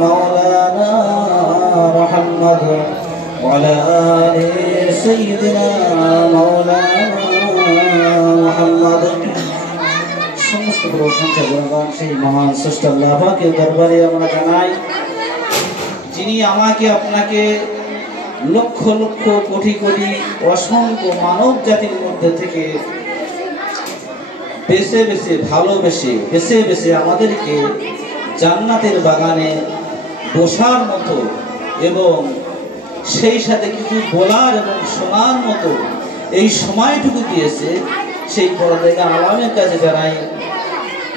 مولانا محمد وعلى آل سيدنا مولانا محمد সমস্ত প্রশংসা গুণগান সেই মহান স্রষ্টা আল্লাহ পাকের দরবারে আমরা জানাই, যিনি আমাকে আপনাকে লক্ষ লক্ষ কোটি কোটি অসংখ্য মানব জাতির মধ্যে থেকে বেছে বেছে ভালোবেসে বেছে বেছে আমাদেরকে জান্নাতের বাগানে বসার মতো এবং সেই সাথে কিছু বলার এবং শোনার মতো এই সময়টুকু দিয়েছে। সেই পরদেগা আলামের কাছে জানাই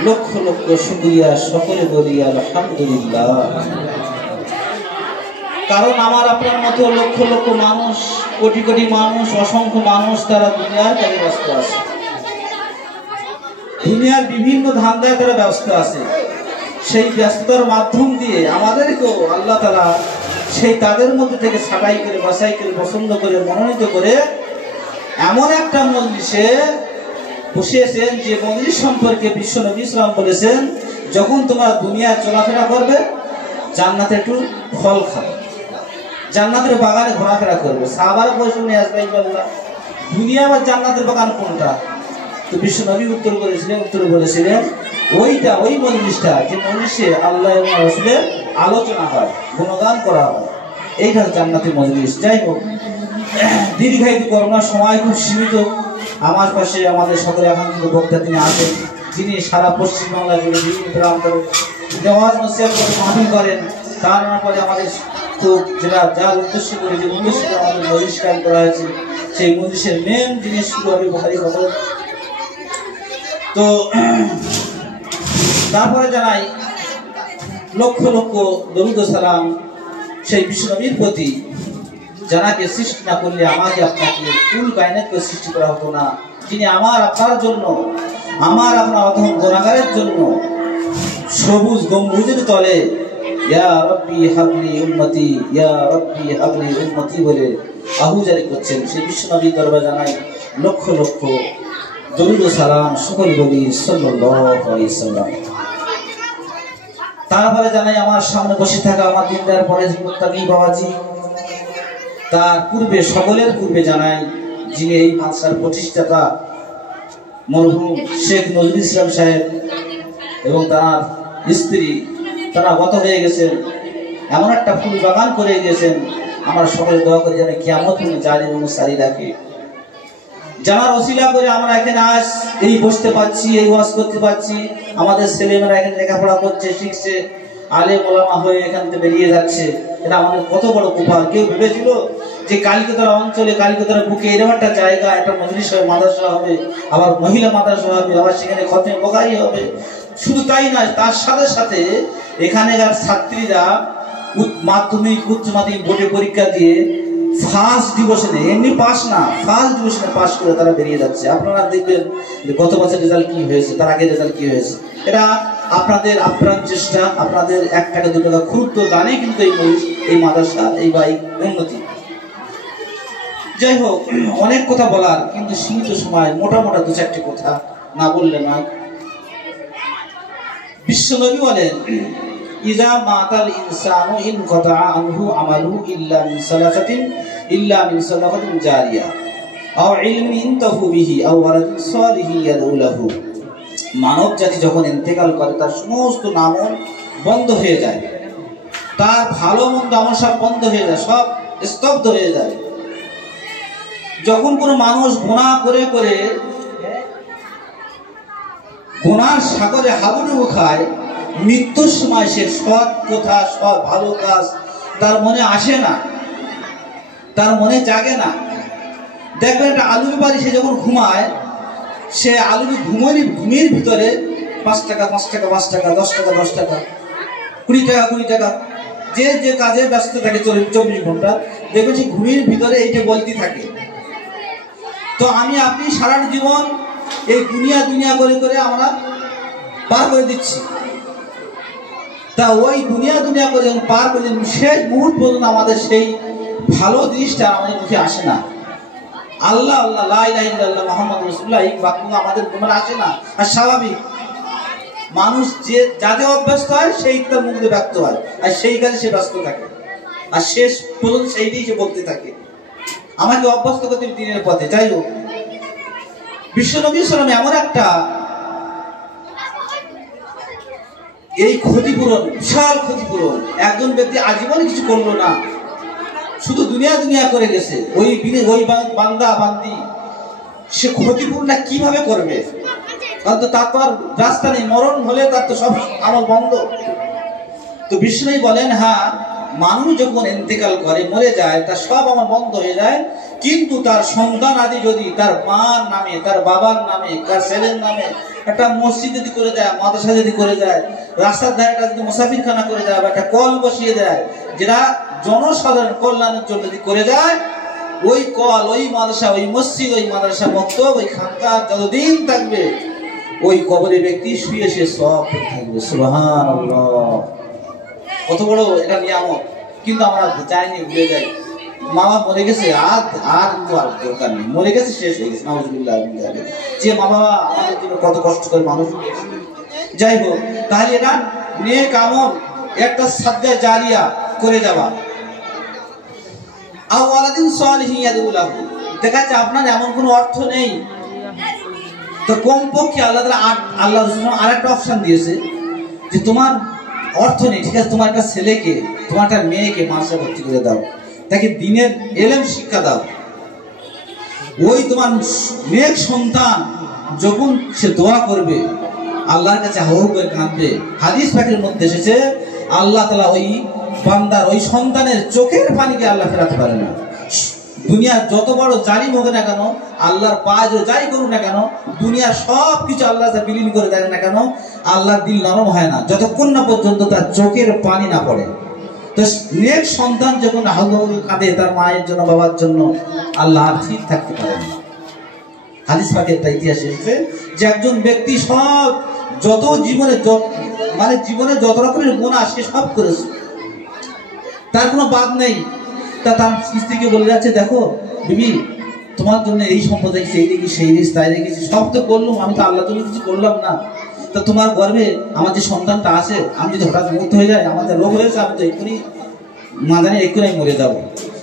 লক্ষ লক্ষ শুকরিয়া, সকলে বলি আলহামদুলিল্লাহ। কারণ আমার আপনার মতো লক্ষ লক্ষ মানুষ, কোটি কোটি মানুষ, অসংখ্য মানুষ তারা দুনিয়ার কাজে ব্যস্ত আছে, দুনিয়ার বিভিন্ন ধান্দায় তারা ব্যস্ত আছে। সেই ব্যস্ততার মাধ্যম দিয়ে আমাদেরকেও আল্লাহ তাআলা সেই তাদের মধ্যে থেকে ছাঁটাই করে, বাছাই করে, পছন্দ করে, মনোনীত করে এমন একটা মজলিসে বসিয়েছেন যে মজলিস সম্পর্কে বিশ্ব নবী ইসলাম বলেছেন, যখন তোমরা দুনিয়ায় চলাফেরা করবে জান্নাতে একটু ফল খাবে, জান্নাতের বাগানে ঘোরাফেরা করবে। সাহাবারা বসে নিয়ে আসবে দুনিয়া বা জান্নাতের বাগান কোনটা? তো বিশ্ব নবী উত্তর বলেছিলেন ওইটা, ওই মজলিসটা যে মজলিসে আল্লাহ এবং রাসূলের আলোচনা হয়, গুণগান করা হয়, এইটা জান্নাতি মজলিস। যাই হোক, দীর্ঘায়িত করোনার সময় খুব সীমিত। আমার পাশে আমাদের সকলে আকাঙ্ক্ষিত বক্তা তিনি আছেন, যিনি সারা পশ্চিমবাংলা জুড়ে বিভিন্ন প্রান্তরে নেওয়াজ নসিহত করে মাহফিল করেন। তার পরে আমাদের খুব যার উদ্দেশ্য করে যে উদ্দেশ্য আমাদের মজলিস কায়েম করা হয়েছে, সেই মজলিসের মেন জিনিস শুরু হবে বুখারী কথা। তো তারপরে জানাই লক্ষ লক্ষ দরুদ ও সালাম সেই বিশ্ব নবীর প্রতি, যাকে সৃষ্টি না করলে আমাকে আপনাকে কুল কায়নাতকে সৃষ্টি করা হতো না, যিনি আমার আপনার জন্য, আমার আপনার অধম গুনাহগারের জন্য সবুজ গম্বুজের তলে ইয়া রব্বি হাবলি উম্মতি, ইয়া রব্বি হাবলি উম্মতি বলে আহুজারি করছেন। সেই বিশ্ব নবীর দরবারে জানাই লক্ষ লক্ষ দরুদ ও সালাম, সকল বলি সাল্লাল্লাহু আলাইহি ওয়াসাল্লাম। তারপরে জানাই আমার সামনে বসে থাকা আমার দিনদার পরে মুত্তাকি বাবাজি, তার পূর্বে সকলের পূর্বে জানাই যিনি এই মাদ্রাসার প্রতিষ্ঠাতা মরহুম শেখ নজরুল ইসলাম সাহেব এবং তার স্ত্রী, তারা গত হয়ে গেছেন, এমন একটা ফুল বাগান করে গিয়েছেন। আমরা সকলে দোয়া করি যেন কিয়ামত পর্যন্ত জারি এবং সারি রাখে। জানার ওসিলা করে আমরা এখানে আজ এই বসতে পারছি, এই ওয়াজ করতে পারছি, আমাদের ছেলেমেয়েরা এখানে লেখাপড়া করছে, শিখছে, আলেম ওলামা হয়ে এখান থেকে বেরিয়ে যাচ্ছে। এটা আমাদের কত বড় কৃপা। কেউ ভেবেছিল যে কালিকাতার অঞ্চলে, কালিকাতার বুকে এরকম একটা জায়গা, একটা মজলিস হবে, মাদ্রাসা হবে, আবার মহিলা মাদ্রাসা হবে, আবার সেখানে খতমে বুখারী হবে। শুধু তাই নয়, তার সাথে সাথে এখানেকার ছাত্রীরা মাধ্যমিক, উচ্চ মাধ্যমিক বোর্ডে পরীক্ষা দিয়ে ফার্স্ট ডিভিশনে, এমনি পাস না, ফার্স্ট ডিভিশনে পাস করে তারা বেরিয়ে যাচ্ছে। আপনারা দেখবেন গত বছর রেজাল্ট কি হয়েছে, তার আগে রেজাল্ট কি হয়েছে। এটা আপনাদের আপ্রাণ চেষ্টা, আপনাদের 1 টাকা 2 টাকা ক্ষুদ্র দানে কিন্তু এই মাদ্রাসা, এই উন্নতি। যাই হোক, অনেক কথা বলার, কিন্তু সীমিত সময় মোটা মোটা 2-4টি কথা না বললে নয়। বিশ্বনবী বলেন ইযা মাতাল ইনসানু ইনকাতা আনহু আমালু ইল্লা মিন সালাসাতিন জারিয়া আও ইলমিন তাফু বিহি আও ওয়ালাদিন সালিহিন ইয়াদউ লাহু। মানব জাতি যখন ইন্তেকাল করে তার সমস্ত আমল বন্ধ হয়ে যায়, তার ভালো মন্দ আমল সব বন্ধ হয়ে যায়, সব স্তব্ধ হয়ে যায়। যখন কোনো মানুষ গুনাহ করে করে গুনার সাগরে হাবুডুবু খায়, মৃত্যুর সময় সে সৎ কথা, সৎ ভালো কাজ তার মনে আসে না, তার মনে জাগে না। দেখবেন একটা আলু ব্যাপারী, সে যখন ঘুমায়, সে আলুর ঘুমের ভিতরে 5 টাকা 5 টাকা 5 টাকা 10 টাকা 10 টাকা 20 টাকা 20 টাকা, যে যে কাজে ব্যস্ত থাকে 24 ঘন্টা, দেখবেন সে ঘুমের ভিতরে এইটা বলতে থাকে। তো আমি আপনি সারা জীবন এই দুনিয়া করে করে আমরা পার করে দিচ্ছি। তা ওই দুনিয়া করে যখন পার করে শেষ মুহূর্ত পর্যন্ত আমাদের সেই ভালো জিনিসটা আমাদের মুখে আসে না। আল্লাহ আল্লাহ লা ইলাহা ইল্লাল্লাহ মুহাম্মাদুর রাসূলুল্লাহ এই বাক্য আমাদের মনে আসে না। আর স্বাভাবিক মানুষ যে যাতে অভ্যস্ত হয় সেই তার মুখে ব্যক্ত হয়, আর সেই কাজে সে ব্যস্ত থাকে, আর শেষ পর্যন্ত সেইটাই সে বলতে থাকে, আমাকে অভ্যস্ত করতে দিনের পথে। যাই হোক, বিশ্বনবী সাল্লাল্লাহু আলাইহি ওয়াসাল্লাম এমন একটা এই ক্ষতিপূরণ, বিশাল ক্ষতিপূরণ, একজন ব্যক্তি আজীবনে কিছু করলো না, শুধু দুনিয়া দুনিয়া করে গেছে, ওই বান্দা বান্দি সে ক্ষতিপূরণটা কিভাবে করবে? কারণ তো তার তো আর রাস্তা নেই, মরণ হলে তার তো সব আমল বন্ধ। তো বিষ্ণু বলেন, হ্যাঁ, মানুষ যখন ইন্তেকাল করে, মরে যায়, তার সব আমার বন্ধ হয়ে যায়, কিন্তু তার সন্তান আদি যদি তার মার নামে, তার বাবার নামে, তার ছেলের নামে একটা মসজিদ যদি করে দেয়, মাদ্রাসা যদি করে দেয়, রাস্তার ধারে যদি মুসাফিরখানা করে দেয়, বা একটা কল বসিয়ে দেয়, যেটা জনসাধারণ কল্যাণের জন্য যদি করে যায়, ওই কল, ওই মাদ্রাসা, ওই মসজিদ, ওই মাদ্রাসা মক্তব, ওই খানকা যতদিন থাকবে, ওই কবরে ব্যক্তি শুয়ে সে সব থাকবে। সুবহানাল্লাহ, কত বড় এটা নিয়ামত! কিন্তু আমরা জানি, ভুলে যাই। মা বাবা মরে গেছে, আর তো আর দরকার নেই, মরে গেছে, শেষ হয়ে গেছে। নাউজুবিল্লাহ। যে মা বাবা আমাদের জন্য কত কষ্ট করে মানুষ। যাই হোক, তাহলে এটা নেক আমল, একটা সাদকা জারিয়া করে যাওয়া। আও ওয়ালাদিন সালিহিন ইয়াদউ লাহু, দেখা যাচ্ছে আপনার এমন কোনো অর্থ নেই, তো কমপক্ষে আল্লাহ রাসূল আরেকটা অপশন দিয়েছে যে তোমার অর্থ নেই, ঠিক আছে, তোমার একটা ছেলেকে, তোমার একটা মেয়েকে মাদ্রাসায় ভর্তি করে দাও, তাকে দ্বীনের ইলম শিক্ষা দাও। ওই তোমার নেক সন্তান যখন সে দোয়া করবে, আল্লাহর কাছে হাউ করে কাঁদবে, হাদিস পাকের মধ্যে এসেছে আল্লাহ তাআলা ওই বান্দার, ওই সন্তানের চোখের পানিকে আল্লাহ ফেরাতে পারে না। দুনিয়ার যত বড় জালিম হবে না কেন, আল্লাহর পাঁচ যাই করুক না কেন, দুনিয়ার সব কিছু আল্লাহ বিলীন করে দেয় না কেন, আল্লাহর দিল নরম হয় না যতক্ষণ না পর্যন্ত তার চোখের পানি না পড়ে। তো নেক সন্তান যখন হাউহাউ কাঁদে তার মায়ের জন্য, বাবার জন্য, আল্লাহ আর ঠিক থাকতে পারে না। হাদিস পাকের একটা ইতিহাস এসেছে যে একজন ব্যক্তি সব যত জীবনে জীবনে যত রকমের গুনাহ সে সব করেছে, তার কোনো বাদ নেই। তার স্ত্রীকে বলে যাচ্ছে, দেখো বিবি, তোমার জন্য এই সম্পদ রেখেছি, এই রেখেছি, সেই রেখেছি, তাই রেখেছি, সব তো করলাম, আমি তো আল্লাহর জন্য কিছু করলাম না। তা তোমার গর্ভে আমার যে সন্তানটা আছে, আমি যদি হঠাৎ মুক্ত হয়ে যায়, আমার যে রোগ হয়েছে, আমি তো এক্ষুনি এক্ষুনি মরে যাবো।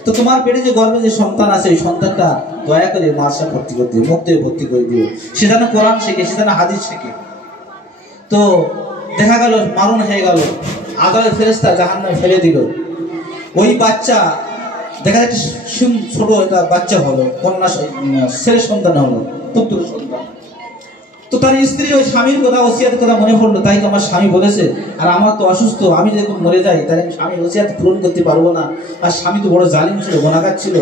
তো তোমার পেটে যে গর্ভে যে সন্তান আছে, ওই সন্তানটা দয়া করে মাদ্রাসা ভর্তি করে দিও, মুক্ত হয়ে ভর্তি করে দিও, সে যেন কোরআন শেখে, সে যেন হাদিস শেখে। তো দেখা গেল মারণ হয়ে গেল, আদালত ফেরেশতা জাহান্নামে ফেলে দিল। ওই বাচ্চা দেখা যাচ্ছে ছোট একটা বাচ্চা হলো, কন্যা ছেলে সন্তান হলো, পুত্র সন্তান। তো তার স্ত্রী ওই স্বামীর কথা, ওসিয়াতের কথা মনে পড়লো, তাই তো আমার স্বামী বলেছে, আর আমার তো অসুস্থ, আমি যখন মরে যাই তাহলে আমি স্বামীর ওসিয়াত পূরণ করতে পারবো না, আর স্বামী তো বড় জালিম ছিল, গুনাহগার ছিল,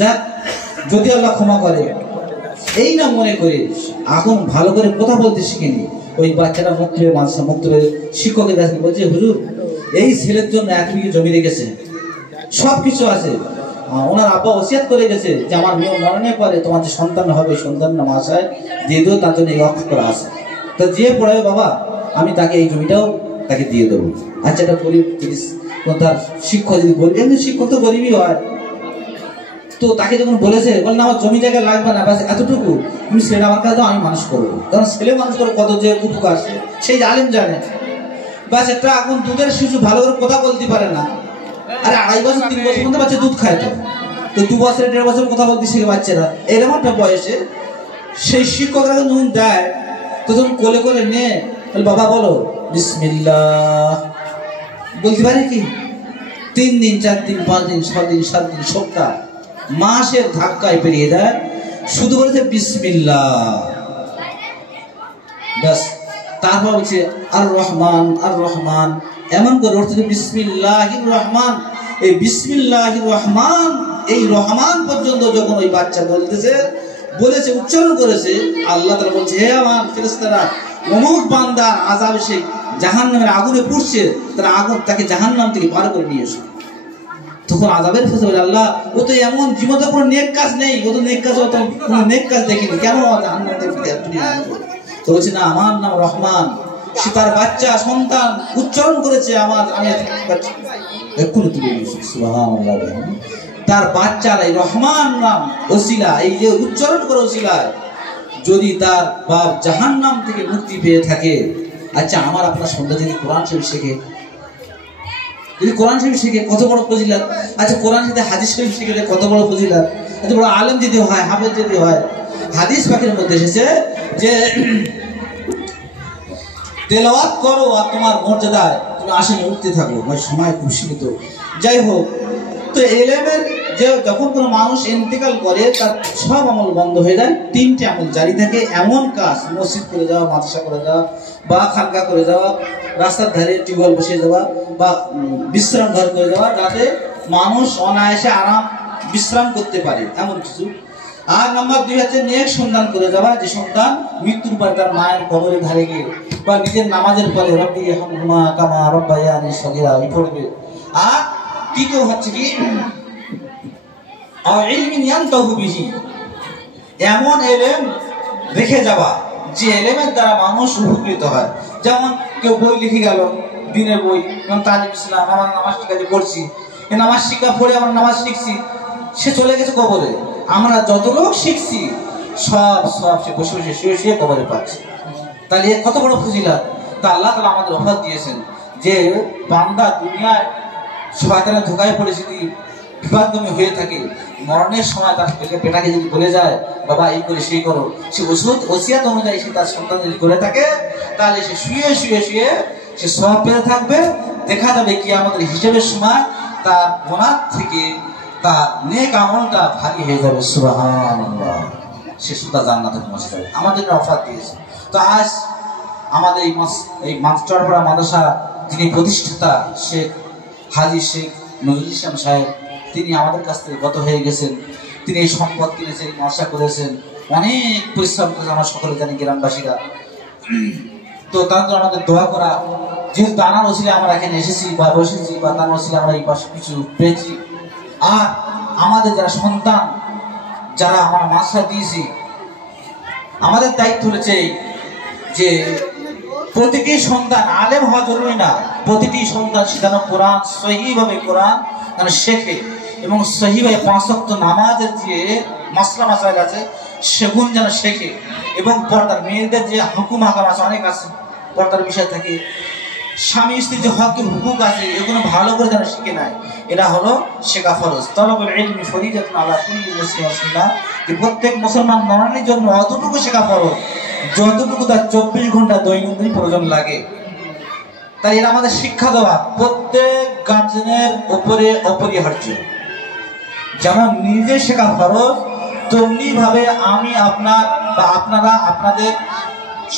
যা যদি আল্লাহ ক্ষমা করে। এই না মনে করে এখন ভালো করে কথা বলতে শিখিনি, ওই বাচ্চাটা মুক্ত হয়ে মাদ্রাসা মুক্ত হয়ে শিক্ষকের কাছে বলছে, হুজুর এই ছেলের জন্য 1 বিঘে জমি রেখেছে, সব কিছু আছে, ওনার আব্বা ওসিয়াত করে গেছে যে আমার মেয়ে মরণের পরে তোমার যে সন্তান হবে, সন্তান নাম আশায় দিয়ে দেবো, তার জন্য এই অক্ষ করা আছে, তা যে পড়াবে বাবা আমি তাকে এই জমিটাও তাকে দিয়ে দেবো। আচ্ছা, এটা গরিব যদি তার শিক্ষক যদি গরিব, এমনি শিক্ষক তো গরিবই হয়, তো তাকে যখন বলেছে, বললেন আমার জমি জায়গা লাগবে না, বাস এতটুকু তুমি ছেলে আমার কাছে দাও, আমি মানুষ করবো। কারণ ছেলে মানুষ করে কত যে উপকার সেই আলেম জানে। বাস একটা এখন দুধের শিশু ভালো করে কথা বলতে পারে না, আরে 2.5 বছর 3 বছর মধ্যে বাচ্চা দুধ খায়, তো 2 বছর 1.5 বছর কথা বলতে শিখে বাচ্চারা, এরকম একটা বয়সে সেই শিক্ষকরা যখন দেয়, তো যখন কোলে করে নিয়ে বাবা বলো বিসমিল্লাহ, বলতে পারে কি 3 দিন 4 দিন 5 দিন 6 দিন 7 দিন সপ্তাহ মাসের ধাক্কায় পেরিয়ে দেয়, শুধু বলেছে বিসমিল্লাহ, ব্যাস। তারপর বলছে আর রহমান আর রহমান, এমন করে অর্থ বিসমিল্লাহির রহমান। এই বিসমিল্লাহির রহমান, এই রহমান পর্যন্ত যখন ওই বাচ্চা বলেছে উচ্চারণ করেছে, আল্লাহ তাআলা বলছে, হে আমার ফেরেশতারা, অমুক বান্দা আযাব এসে জাহান্নামের আগুনে পুড়ছে, তারা আগুন তাকে জাহান্নাম থেকে পার করে নিয়ে এসো। তখন আযাবের ফেরেশতা, আল্লাহ ও তো এমন জীবনে কোনো নেক কাজ নেই, ও তো নেক কাজ, ও তো কোনো নেক কাজ দেখিনি, কেন জাহান্নাম থেকে ফিরে আনবো? তো বলছে না, আমার নাম রহমান, সে তার বাচ্চা সন্তান উচ্চারণ করেছে আমি এক্ষুনি তুলে নিয়েছি, সুবহানাল্লাহ। তার বাচ্চার এই রহমান নাম ওসিলা, এই যে উচ্চারণ করে ওসিলায় যদি তার বাপ জাহান্নাম থেকে মুক্তি পেয়ে থাকে, আচ্ছা আমার আপনার সন্ধ্যা যদি কোরআন শরীফ শেখে, যদি কোরআন শরীফ শিখে কত বড় ফজিলত। আচ্ছা কোরআন যদি হাদিস শরীফ শিখে কত বড় ফজিলত। এত বড় আলেম যদি হয়, হাফেজ যদি হয়। হাদিস পাকের মধ্যে এসেছে যে তেলাওয়াত করো আর তোমার মর্যাদায় তুমি আসনে উঠতে থাকো। মানে সময় খুব সীমিত। যাই হোক, তো এলেমের যে যখন কোনো মানুষ ইন্তেকাল করে তার সব আমল বন্ধ হয়ে যায়, তিনটে আমল জারি থাকে। এমন কাজ, মসজিদ করে যাওয়া, মাদ্রাসা করে যাওয়া, বা খানকা করে যাওয়া, রাস্তার ধারে টিউবওয়েল বসিয়ে যাওয়া, বা বিশ্রাম ঘর করে যাওয়া, যাতে মানুষ অনায়াসে আরাম বিশ্রাম করতে পারে, এমন কিছু। আর নাম্বার 2 হচ্ছে নেক সন্তান করে যাওয়া, যে সন্তান মৃত্যুর পর তার মায়ের কবরের ধারে গিয়ে বা নিজের নামাজের পরে রব্বি ইরহামহুমা কামা রাব্বায়ানি সগীরা এই পড়বে। আর তৃতীয় হচ্ছে কি এমন এলেম রেখে যাওয়া যে এলেমের দ্বারা মানুষ উপকৃত হয়। যেমন কেউ বই লিখে গেল, দিনের বই, যেমন তালিম ইসলাম, আমার নামাজ শিখাতে পড়ছি, এই নামাজ শিক্ষা পড়ে আমরা নামাজ শিখছি, সে চলে গেছে কবরে। আমরা যত লোক শিখছি সব সে বসে বসে শুয়ে শুয়ে কবরে পাচ্ছে। তাহলে কত বড় ফজিলত। তা আল্লাহ তাআলা আমাদের অফার দিয়েছেন যে বান্দা দুনিয়ায় শয়তানের ধোঁকায় পড়ে যদি বিপদগামী হয়ে থাকে, মরণের সময় তার পেটাকে যদি বলে যায় বাবা এই করে সেই করো, সে ওসিয়াত অনুযায়ী সে তার সন্তান যদি করে থাকে, তাহলে সে শুয়ে শুয়ে শুয়ে সে সওয়াব পেতে থাকবে। দেখা যাবে কিয়ামতের হিসাবের সময় তার গুনাহ থেকে তার নেক আমলটা ভারী হয়ে যাবে। সুবহানাল্লাহ, সে সুদা জান্নাতে পৌঁছে যাবে। আমাদের অফার দিয়েছে। তো আজ আমাদের এই চরপাড়া মাদ্রাসা যিনি প্রতিষ্ঠাতা শেখ হাজী শেখ নজরুল ইসলাম সাহেব, তিনি আমাদের কাছ থেকে গত হয়ে গেছেন। তিনি এই সম্পদ কিনেছেন, মাদ্রাসা করেছেন, অনেক পরিশ্রম করেছে, আমরা সকলে জানি গ্রামবাসীরা। তো তার জন্য আমাদের দোয়া করা, যেহেতু তানার ওসিলে আমরা এখানে এসেছি বা বসেছি, বা তার ওসিলে আমরা এই পাশে কিছু পেয়েছি। আর আমাদের যারা সন্তান, যারা আমরা মাদ্রাসা দিয়েছি, আমাদের দায়িত্ব হচ্ছে যে প্রতিটি সন্তান আলেম হওয়া জরুরি না, প্রতিটি সন্তান যেন কোরআন সহিভাবে কোরআন যেন শেখে এবং সহিভাবে 5 ওয়াক্ত নামাজের যে মাসলা মাসাইল আছে সেগুন যেন শেখে। এবং পর্দার মেয়েদের যে হুকুম হাকাম আছে, অনেক আছে পর্দার বিষয় থাকে, স্বামী স্ত্রীর যে হকের হুকুক আছে, এগুলো ভালো করে যেন শিখে নেয়। এটা হলো শেখা ফরজ। তলবুল ইলমি ফরিজাতুন আলা কুল্লি মুসলিম ওয়া মুসলিমা, যে প্রত্যেক মুসলমান নরনারীর জন্য অতটুকু শেখা ফরজ যতটুকু তার 24 ঘন্টা দৈনন্দিন প্রয়োজন লাগে। তাই এটা আমাদের শিক্ষা দেওয়া প্রত্যেক গার্জেনের উপরে অপরিহার্য। যেমন নিজে শেখা ফরজ, তেমনি ভাবে আমি আপনার বা আপনারা আপনাদের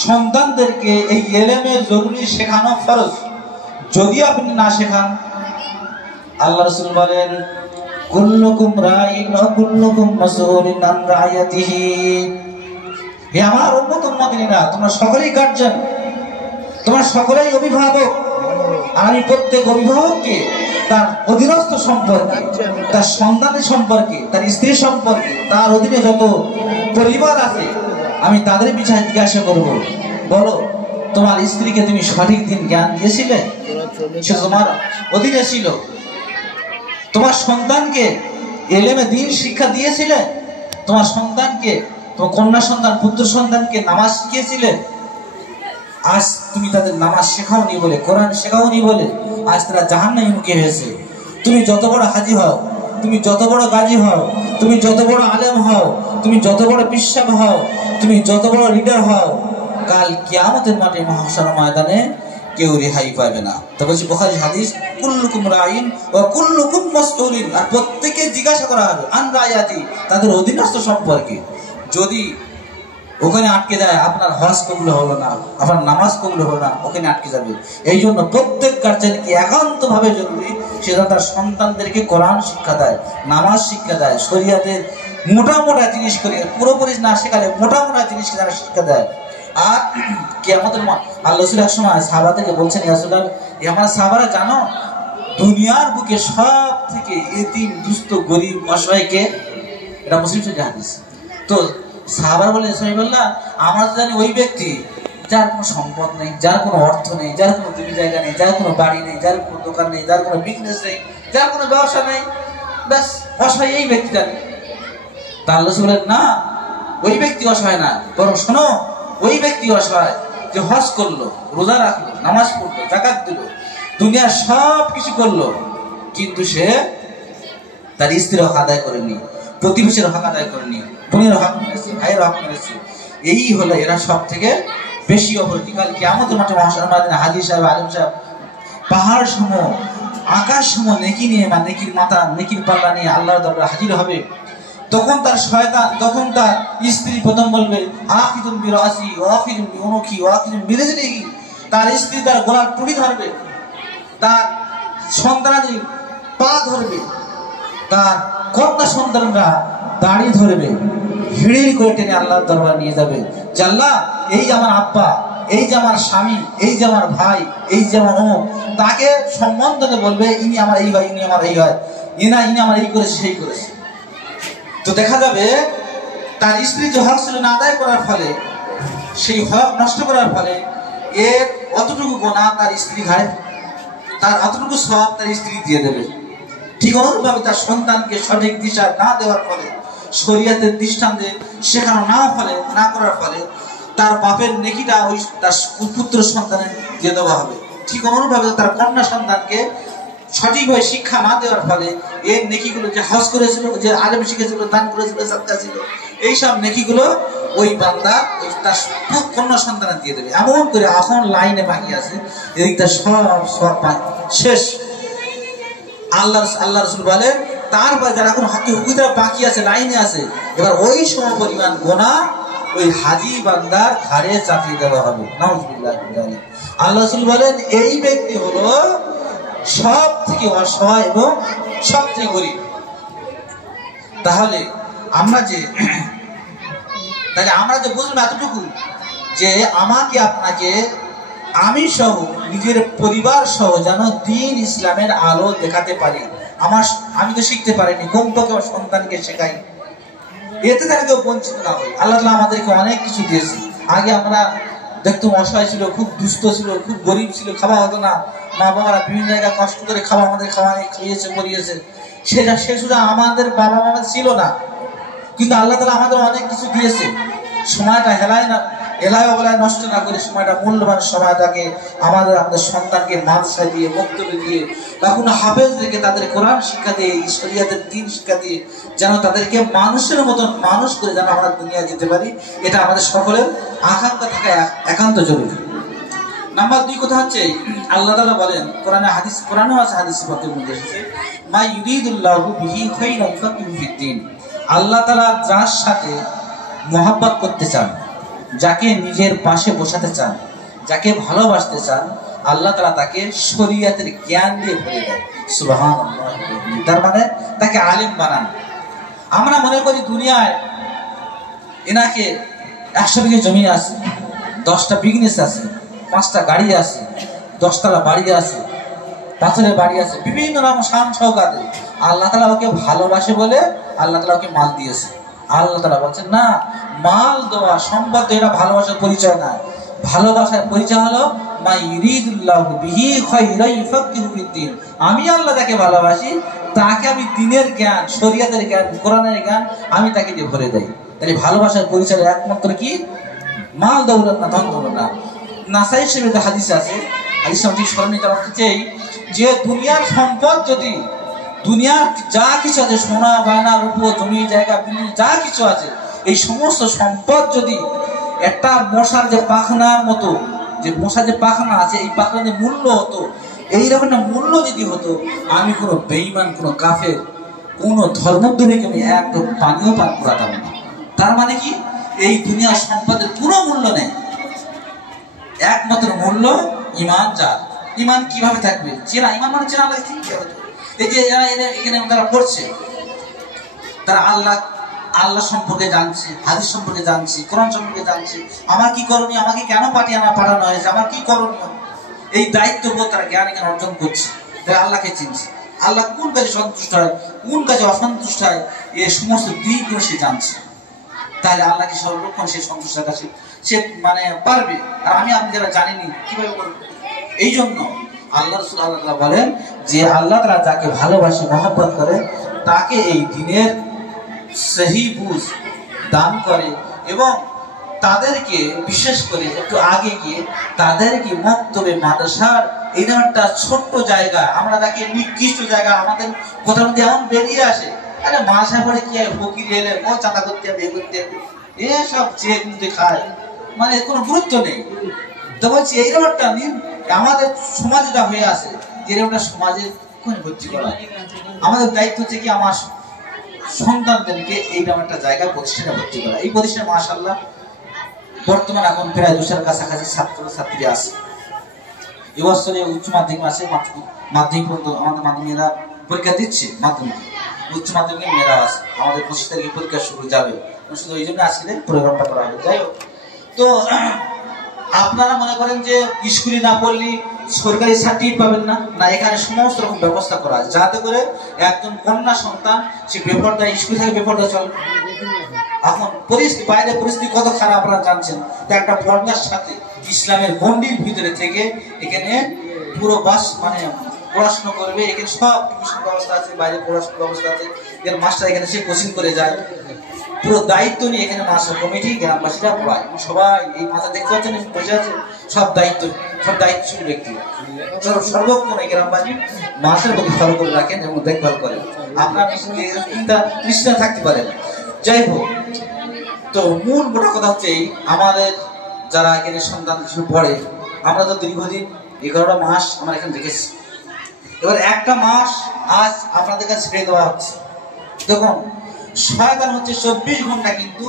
সন্তানদেরকে এই ইলমের জরুরি শেখানো ফরজ। যদি আপনি না শেখান, আল্লাহ রাসূল বলেন কুল্লুকুম রাইন ওয়া কুল্লুকুম মাসউলুন আন রাইয়াতিহি। হে আমার উম্মত উম্মতিরা, তোমরা সকলেই গার্জিয়ান, তোমরা সকলেই অভিভাবক। আর আমি প্রত্যেক অভিভাবককে তার অধীনস্থ সম্পর্কে, তার সন্তানের সম্পর্কে, তার স্ত্রী সম্পর্কে, তার অধীনে যত পরিবার আছে, আমি তাদের বিষয়ে জিজ্ঞাসা করব, বলো তোমার স্ত্রীকে তুমি সঠিক দিন জ্ঞান দিয়েছিলে? সে তোমার অধীনে ছিল। তোমার সন্তানকে ইলমে দ্বীন শিক্ষা দিয়েছিলে? তোমার সন্তানকে, তোমার কন্যা সন্তান, পুত্র সন্তানকে নামাজ শিখিয়েছিলে? আজ তুমি তাদের নামাজ শেখাওনি বলে, কোরআন শেখাওনি বলে আজ তারা জাহান্নামে মুখী হয়েছে। তুমি যত বড় হাজী হও, তুমি যত বড় গাজী হও, তুমি যত বড় আলেম হও, তুমি যত বড় বিশ্বাস হও, তুমি যত বড় লিডার হও, কাল কিয়ামতের মাঠে মাহশার ময়দানে কেউ রেহাই পাবে না। তা বলছি বুখারী হাদিস, কুল্লুকুম রাইন ওয়া কুল্লুকুম মাসউলিন, আর প্রত্যেককে জিজ্ঞাসা করা হবে আন রায়াতি, তাদের অধীনস্থ সম্পর্কে। যদি ওখানে আটকে যায়, আপনার হজ কবুল হলো না, আপনার নামাজ কবুল হলো না, ওখানে আটকে যাবে। এই জন্য প্রত্যেক গার্জেনকে একান্তভাবে জরুরি সে তার সন্তানদেরকে কোরআন শিক্ষা দেয়, নামাজ শিক্ষা দেয়, শরীয়তের মোটা মোটা জিনিস করে, পুরোপুরি না শেখালে মোটা মোটা জিনিস যারা শিক্ষা দেয়। আর কিয়ামতের আল্লাহ রাসূল এক সময় সাহাবাদেরকে বলছেন, ইয়া রাসূলুল্লাহ, আমার সাহাবারা জানো দুনিয়ার বুকে সব থেকে এতিম দুস্থ গরিব অসহায়কে? এটা মুসলিম শরীফের হাদিস। তো সাহাবারা বলে, রাসূলুল্লাহ, আমরা তো জানি ওই ব্যক্তি যার কোনো সম্পদ নেই, যার কোনো অর্থ নেই, যার কোনো জমি জায়গা নেই, যার কোনো বাড়ি নেই, যার কোনো দোকান নেই, যার কোনো বিজনেস নেই, যার কোনো ব্যবসা নেই, ব্যাস অসহায় এই ব্যক্তি জানি। তা আল্লাহ রাসূল বলেন, না, ওই ব্যক্তি অসহায় না, বরং শোনো, ওই ব্যক্তি অসহায় যে হজ করলো, রোজা রাখলো, নামাজ পড়লো, যাকাত দিল, দুনিয়ার সব কিছু করলো, কিন্তু সে তার স্ত্রীর হক আদায় করেনি, প্রতিবেশীর হক আদায় করেনি, বোনের হক মেরেছে, ভাইয়ের হক মেরেছে। এই হলো এরা সব থেকে বেশি অপরাধী। কাল কিয়ামতের মাঠে মহাশার হাজী সাহেব, আলিম সাহেব পাহাড় সম, আকাশ সম নেকি নিয়ে বা নেকির মাথা, নেকির পাল্লা নিয়ে আল্লাহর দরবারে হাজির হবে। তখন তার শয়তান, তখন তার স্ত্রী প্রথম বলবে আখিদুন বিরাসি ওয়াখিদুন বিউনুকি ওয়াখিদুন বিরিজলিহি। তার স্ত্রী তার গলার টুটি ধরবে, তার সন্তানাদি পা ধরবে, তার কন্যা সন্তানরা দাড়ি ধরবে, হিড়ির করে টেনে আল্লাহর দরবারে নিয়ে যাবে যে আল্লাহ, এই যে আমার আব্বা, এই যে আমার স্বামী, এই যে আমার ভাই, এই যে আমার অমুক, তাকে সম্বন্ধে বলবে ইনি আমার এই ভাই, ইনি আমার এই ভাই, ইনি আমার এই করেছে সেই করেছে। তো দেখা যাবে তার স্ত্রী যে হক ছিল না আদায় করার ফলে, সেই হক নষ্ট করার ফলে এর অতটুকু গোনা তার স্ত্রী ঘাড়ে, তার অতটুকু সব তার স্ত্রী দিয়ে দেবে। ঠিক অনুরূপভাবে তার সন্তানকে সঠিক দিশা না দেওয়ার ফলে, শরীয়তের দৃষ্টান্তে শেখানো না করার ফলে তার বাপের নেকিটা ওই তার পুত্র সন্তানের দিয়ে দেওয়া হবে। ঠিক অনুরূপভাবে তার কন্যা সন্তানকে সঠিকভাবে শিক্ষা না দেওয়ার ফলে এর নেকিগুলো, যে হজ করেছিল, যে আলেম শিখেছিল, দান করেছিল, সাদকা ছিল, এইসব নেকিগুলো ওই বান্দা তার কন্যা সন্তান দিয়ে দেবে। এমন করে এখন লাইনে বাকি আছে, এদিকটা সব শেষ। আল্লাহ রসুল বলেন তারপরে যারা এখন হুকুমরা বাকি আছে, লাইনে আছে, এবার ওই সময় পরিমাণ গোনা ওই হাজি বান্দার ঘাড়ে চাপিয়ে দেওয়া হবে। নাউজুবিল্লাহ। আল্লাহ রসুল বলেন এই ব্যক্তি হলো সব থেকে অসহায় এবং সব থেকে গরিব। তাহলে আমরা যে বুঝলাম এতটুকু, যে আমাকে আপনাকে, আমি সহ নিজের পরিবার সহ যেন দ্বীন ইসলামের আলো দেখাতে পারি। আমি তো শিখতে পারিনি, কমপক্ষে আমার সন্তানকে শেখাই, এতে যেন কেউ বঞ্চিত না হয়। আল্লাহ তাআলা আমাদেরকে অনেক কিছু দিয়েছে। আগে আমরা দেখতাম অসহায় ছিল, খুব দুস্থ ছিল, খুব গরিব ছিল, খাওয়া হতো না, মা বাবারা বিভিন্ন জায়গায় কষ্ট করে আমাদের খাইয়েছে, পরিয়েছে, সে শুধু আমাদের বাবা মামা ছিল না, কিন্তু আল্লাহ তাআলা আমাদের অনেক কিছু দিয়েছে। সময়টা এলায় নষ্ট না করে সময়টা, মূল্যবান সময়টাকে আমাদের সন্তানকে মাদ্রাসায় দিয়ে, বক্তব্য দিয়ে, বা কোনো হাফেজ রেখে তাদের কোরআন শিক্ষা দিয়ে, শরীয়তের দ্বীন শিক্ষা দিয়ে যেন তাদেরকে মানুষের মতন মানুষ করে যেন আমরা দুনিয়া যেতে পারি, এটা আমাদের সকলের আকাঙ্ক্ষা থাকা একান্ত জরুরি। নাম্বার 2 কথা হচ্ছে, আল্লাহ তাআলা বলেন কোরআনেও আছে, হাদিসে পাকের মধ্যে এসেছে, মা ইউরিদুল্লাহু বিহি খায়রান ইউফাক্কিহু ফিদ্দীন। আল্লাহ তাআলা যার সাথে মহব্বত করতে চান, যাকে নিজের পাশে বসাতে চান, যাকে ভালোবাসতে চান, আল্লাহ তাআলা তাকে শরীয়তের জ্ঞান দিয়ে ভরে দেয়। সুবহানাল্লাহ। তার মানে তাকে আলেম বানান। আমরা মনে করি দুনিয়ায় এনাকে 100 বিঘে জমি আছে, 10টা বিজনেস আছে, 5টা গাড়ি আছে, 10 তলা বাড়ি আছে, পাথরের বাড়ি আছে, বিভিন্ন রকম শান শওকতে। আল্লাহ তাআলা ওকে ভালোবাসে বলে আল্লাহ তাআলা ওকে মাল দিয়েছে। আল্লাহ তাআলা বলছেন না, মাল দেওয়া, সম্পদ এটা ভালোবাসার পরিচয় না। ভালোবাসার পরিচয় হলো মা ইউরিদুল্লাহু বিহি খায়রান ইউফাক্কিহু ফিদ্দীন। আমি আল্লাহ যাকে ভালোবাসি, তাকে আমি দ্বীনের জ্ঞান, শরীয়তের জ্ঞান, কোরআনের জ্ঞান আমি তাকে দিয়ে ভরে দেই। তাহলে ভালোবাসার পরিচয় একমাত্র কি? মাল দৌলত না, ধন দৌলত না। নাসাই শরীফে হাদিস আছে, হাদিস আমি স্মরণে রাখতে চাই, যে দুনিয়ার সম্পদ যদি, দুনিয়ার যা কিছু আছে, সোনা গয়না রূপো জমি জায়গা যা কিছু আছে, এই সমস্ত সম্পদ যদি একটা মশার যে পাখনার মতো, যে মশার যে পাখনা আছে, এই পাখনার যে মূল্য হতো, এইরকম একটা মূল্য যদি হতো, আমি কোনো বেঈমান, কোনো কাফের, কোনো ধর্মদ্রোহীকে আমি একটা পানিও পান করাতাম না। তার মানে কি, এই দুনিয়ার সম্পদের কোনো মূল্য নেই, একমাত্র মূল্য ঈমান। যার ঈমান কিভাবে থাকবে? ঈমান মানে চেনা লাগছে। এই যে এখানে তারা পড়ছে, তারা আল্লাহ সম্পর্কে জানছে, হাদিস সম্পর্কে জানছে, কোরআন সম্পর্কে জানছে, আমার কি করণীয়, আমাকে কেন পাঠানো হয়েছে, আমার কি করণীয়, এই দায়িত্ববোধ তারা জ্ঞান এখানে অর্জন করছে। তারা আল্লাহকে চিনছে, আল্লাহ কোন কাজে সন্তুষ্ট হয়, কোন কাজে অসন্তুষ্ট হয়, এই সমস্ত দিকগুলো সে জানছে। তাহলে আল্লাহকে সর্বক্ষণ সে সন্তুষ্টের কাছে সে পারবে। আর আপনি যারা জানেনি কিভাবে করবে? এই জন্য আল্লাহ রাসূল আল্লাহ বলেন যে আল্লাহ তাআলা যাকে ভালোবাসে, মহব্বত করে, তাকে এই দ্বীনের সহি বুঝ দান করে এবং তাদেরকে বিশেষ করে একটু আগে গিয়ে তাদেরকে মক্তবে মাদ্রাসার এরকম একটা ছোট্ট জায়গা, আমরা তাকে নিকৃষ্ট জায়গা আমাদের কোথাও মধ্যে এমন বেরিয়ে আসে, আরে মাসা পরে কি ফকির এলে ও চাঁদা করতে হবে এ করতে হবে এসব চেয়ে কিন্তু খায়, মানে কোনো গুরুত্ব নেই। তো বলছি এইরকম একটা আমাদের সমাজটা হয়ে আসে, এরকম একটা সমাজে ভর্তি করা। আমাদের দায়িত্ব হচ্ছে কি আমার সন্তানদেরকে এইরকম একটা জায়গায় প্রতিষ্ঠানে ভর্তি করা। এই প্রতিষ্ঠানে মাশাআল্লাহ বর্তমান এখন প্রায় 200-এর কাছাকাছি ছাত্র ছাত্রী আছে। এবছরে উচ্চ মাধ্যমিক আছে, মাধ্যমিক পর্যন্ত আমাদের মাধ্যমিকরা পরীক্ষা দিচ্ছে, মাধ্যমিক উচ্চ মাধ্যমিকের মেয়েরা আছে, আমাদের 25 তারিখে পরীক্ষা শুরু যাবে, শুধু ওই জন্য আজকে প্রোগ্রামটা করা হবে। যাই হোক, তো আপনারা মনে করেন যে স্কুলে না পড়লে সরকারি সার্টিফিকেট পাবেন না, না এখানে সমস্ত রকম ব্যবস্থা করা আছে যাতে করে একজন কন্যা সন্তান সে বেপরদা স্কুল থেকে বেপরদা চলবে। এখন বাইরের পরিস্থিতি কত খারাপ আপনারা জানছেন, তো একটা পর্দার সাথে ইসলামের গণ্ডির ভিতরে থেকে এখানে পুরো বাস মানে পড়াশোনা করবে, এখানে সব টিউশন ব্যবস্থা আছে, বাইরে পড়াশোনার ব্যবস্থা আছে, এর মাস্টার এখানে সে কোচিং করে যায়, পুরো দায়িত্ব নিয়ে এখানে মাস্টার কমিটি গ্রামবাসীরা পড়ায়, সবাই এই মাথা দেখতে পাচ্ছেন বসে আছে, সব দায়িত্বশীল ব্যক্তি সর্বক্ষণ এই গ্রামবাসী মাস্টার প্রতি ফলো করে রাখেন এবং দেখভাল করেন, আপনার নিশ্চিন্ত থাকতে পারেন। যাই হোক, তো মূল মোটা কথা হচ্ছে আমাদের যারা এখানে সন্তান হিসেবে পড়ে, আমরা তো দীর্ঘদিন 11টা মাস আমরা এখানে দেখেছি, এবার একটা মাস আজ আপনাদের কাছে ছেড়ে দেওয়া হচ্ছে। দেখুন শয়তান হচ্ছে 24 ঘন্টা কিন্তু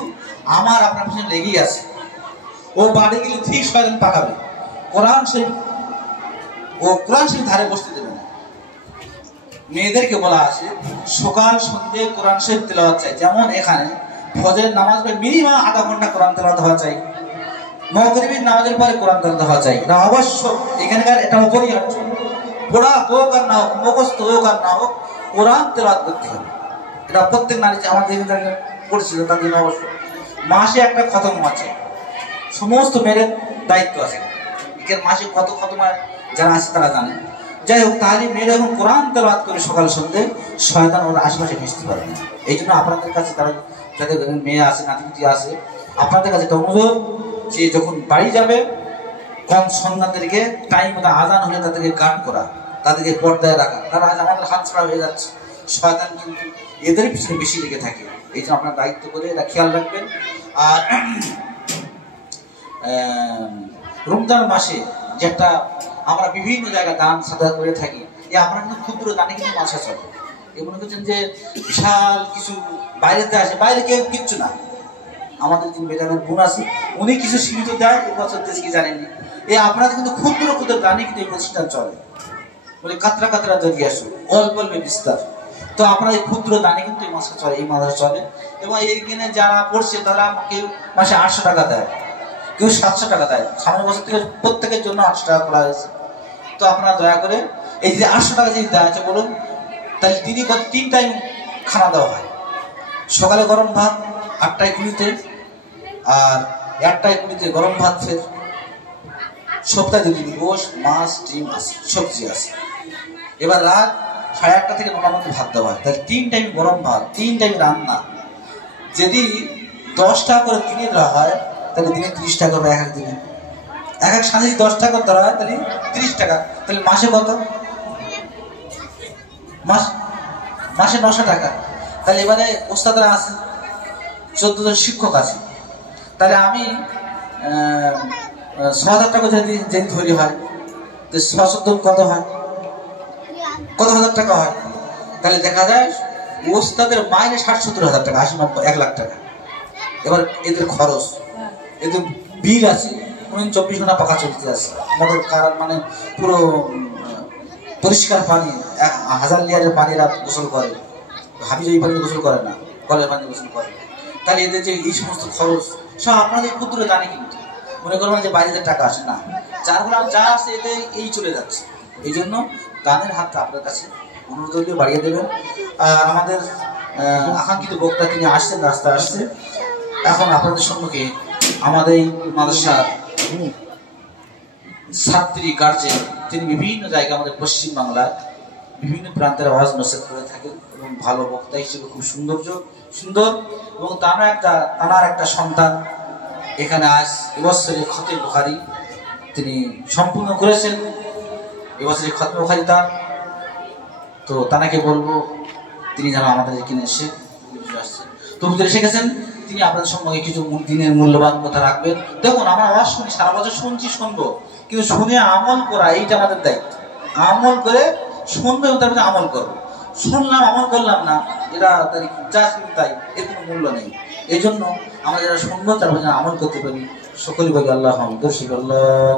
আমার আপনার পিছনে লেগেই আছে, ও বাড়ি গেলে ঠিক শয়তান পাকাবে, কোরআন শরীফ ধারে বসতে দেবে না। মেয়েদেরকে বলা আছে সকাল সন্ধ্যে কোরআন শরীফ তেলাওয়াত চাই, যেমন এখানে ফজরের নামাজ পড়ে মিনিমাম আধা ঘন্টা কোরআন তেলাওয়াত হওয়া চাই, মাগরিবের নামাজের পরে কোরআন তেলাওয়াত হওয়া চাই, এটা অবশ্য এখানকার এটা অপরিহার্য, পড়া হোক আর না হোক, মুখস্থ হোক আর না হোক, কোরআন তেলাওয়াত করতে হবে। এটা প্রত্যেক নারী আমাদের পড়ছিল তাদের অবশ্য মাসে একটা খতম আছে, সমস্ত মেয়ের দায়িত্ব আছে, এখানে মাসে কত খতম হয় যারা আছে তারা জানে। যাই হোক, তাহলে মেয়েরা এখন কোরআন তেলাওয়াত করে সকাল সন্ধ্যে শয়তান ওর আশেপাশে মিশতে পারে না। এই জন্য আপনাদের কাছে তারা যাদের মেয়ে আছে, নাতিপুতি আছে, আপনাদের কাছে একটা অনুরোধ যে যখন বাড়ি যাবে কম সন্তানদেরকে টাইম মতো আজান হলে তাদেরকে গান করা, তাদেরকে পর্দায় রাখা, তারা আজ আমাদের হাত ছাড়া হয়ে যাচ্ছে, শয়তান কিন্তু এদের পিছনে বেশি লেগে থাকে, এই জন্য আপনার দায়িত্ব করে এটা খেয়াল রাখবেন। আর রমজান মাসে যেটা আমরা বিভিন্ন জায়গায় দান সাদা করে থাকি, আমরা কিন্তু ক্ষুদ্র দানে কিন্তু মাসা চলে, এ মনে করছেন যে বিশাল কিছু বাইরেতে আসে, বাইরে কেউ কিচ্ছু না, আমাদের যে ম্যাডামের বোন আছে উনি কিছু সীমিত দেয়, এবছর দেশে কি জানেননি, আপনাদের কিন্তু ক্ষুদ্র ক্ষুদ্র দানে কিন্তু এই প্রতিষ্ঠান চলে, বলে কাতরা কাতরা জড়িয়ে আসো, অল্প অল্প বিস্তার, তো আপনার এই ক্ষুদ্র দানে কিন্তু এই মাসে চলে, এই মাসে চলে। এবং এইখানে যারা পড়ছে তারা কেউ মাসে 800 টাকা দেয়, কেউ 700 টাকা দেয়, সামনের বছর থেকে প্রত্যেকের জন্য 800 টাকা করা হয়েছে। তো আপনারা দয়া করে এই যে 800 টাকা যদি দেওয়া আছে বলুন, তাহলে দিনই 3 টাইম খানা দেওয়া হয়, সকালে গরম ভাত 8টায় কুড়িতে, আর 1টায় কুড়িতে গরম ভাত, ফের সপ্তাহে 2 দিন গোশ মাছ ডিম আছে, সবজি আছে, এবার রাত 8:30 থেকে 9টার মধ্যে ভাত দেওয়া হয়, তাহলে 3 টাইম গরম ভাত, 3 টাইম রান্না, যদি 10 টাকা করে কিনে দেওয়া হয় তাহলে দিনে 30 টাকা করে, এক দিনে এক সাথে 10 টাকা দেওয়া হয় তাহলে 30 টাকা, তাহলে মাসে কত, মাসে 900 টাকা। তাহলে এবারে ওস্তাদরা আছে 14 জন শিক্ষক আছে, তাহলে আমি 6,000 টাকা যদি ধরি হয়, তো 6 কত হয়, কত হাজার টাকা হয়, তাহলে দেখা যায় ওস্তাদের মাইনে 60-70 হাজার টাকা, 80-90 1 লাখ টাকা। এবার এদের খরচ, এদের বিল আছে, 24 ঘন্টা পাকা চলতে আছে, মোটর কার মানে পুরো পরিষ্কার পানি 1000 লিটারের পানি রাত গোসল করে, হাবিজাবি পানি গোসল করে না, কলের পানি গোসল করে, তাহলে এদের যে এই সমস্ত খরচ সব আপনাদের ক্ষুদ্র জানি, কিন্তু মনে করবেন যে বাইরে টাকা আসে না, যার ফলে যা আছে এতে এই চলে যাচ্ছে। এই জন্য দানের হাতটা আপনার কাছে অনুরোধ বাড়িয়ে দেবেন। আর আমাদের আকাঙ্ক্ষিত বক্তা তিনি আসছেন, রাস্তায় আসছে, এখন আপনাদের সম্মুখে আমাদের এই মাদ্রাসার ছাত্রী গার্জেন, তিনি বিভিন্ন জায়গায় আমাদের পশ্চিমবাংলার বিভিন্ন প্রান্তের আওয়াজ নসিহত করে থাকেন এবং ভালো বক্তা হিসেবে খুব সুন্দর এবং তার একটা সন্তান এখানে আজ এবছরে খতে বুখারী তিনি সম্পূর্ণ করেছেন। এবছরে খতে বুখারী তার, তো তাকে বলবো তিনি যেন আমাদের এখানে এসে আসছে। তো হুজুর এসে গেছেন, তিনি আপনাদের সম্পর্কে কিছু দিনের মূল্যবান কথা রাখবেন। দেখুন, আমরা আওয়াজ শুনি, সারা বছর শুনছি, শুনবো, কিন্তু শুনে আমল করা এইটা আমাদের দায়িত্ব। আমল করে শুনবো এবং তার মধ্যে আমল করবো। শুনলাম, আমল করলাম না, এটা তার যা তাই, এর কোনো মূল্য নেই। এই জন্য আমরা যারা শুনবো তার মধ্যে আমল করতে পারি। সকলে বলি আল্লাহ দর্শক আল্লাহ